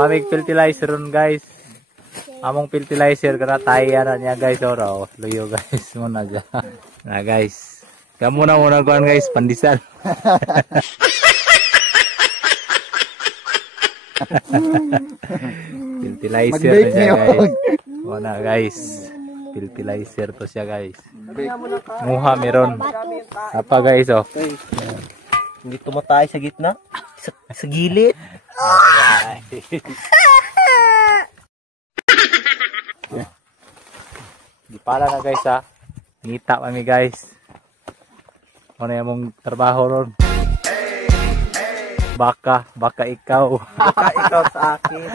pamig fertilizer ron guys. Among fertilizer kana tayo na niya guys oro. Luyo guys muna dyan. Na guys. Kamu na muna kuan guys pandisal. Fertilizer na siya guys. Muna guys. Fertilizer to siya guys. Muha meron. Apa guys oh. Hindi tumatay sa gitna. Sa gilid. Di pala na guys ha. Ngita kami guys. Ano yung mong trabaho ron? Baka ikaw. Baka ikaw sa akin.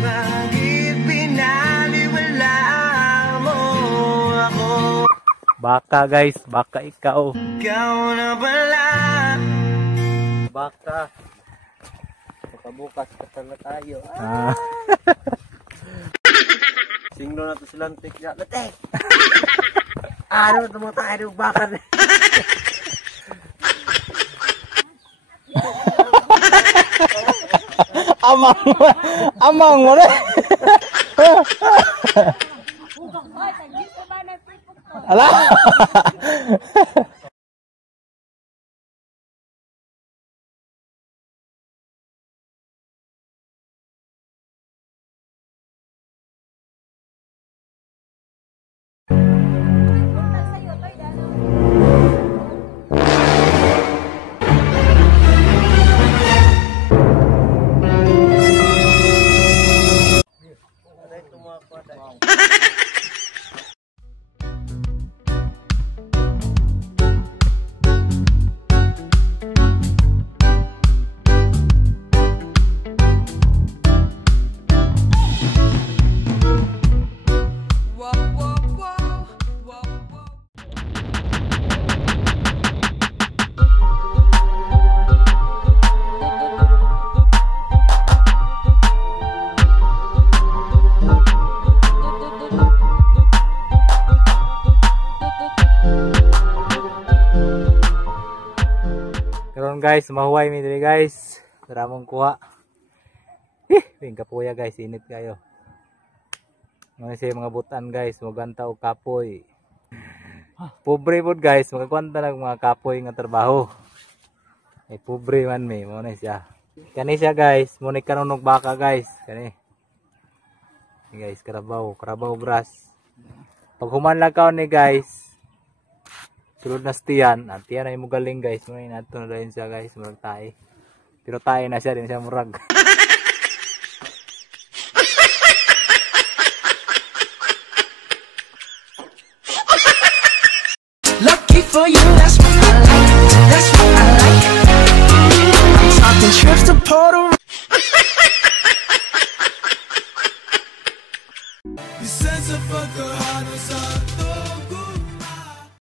Bakit pinaliwala mo ako? Baka guys, baka ikaw. Ikaw na pala. Baka. Bukas kasama tayo. Singlo na to silang tikya. Latek! Ano na tayo baka na. Amang mo na. Ala. Guys, mahuway mi diri guys. Daramong kuha. Tingka puya guys, init kayo. Mga siya mga butan guys, maganta og kapoy. Pobre pod guys, magakwanta ng mga kapoy nga trabaho. Ay pobre man mi, mo na siya. Kani siya guys, mo ni kanunog baka guys, kani. Guys, karabaw brass. Pag human lang ka ni guys, sulod na tiyan, tiyan na yung galing guys. Muna nato na rin siya guys, murag tayo. Pero tayo na siya, din siya murag. Lucky for you, that's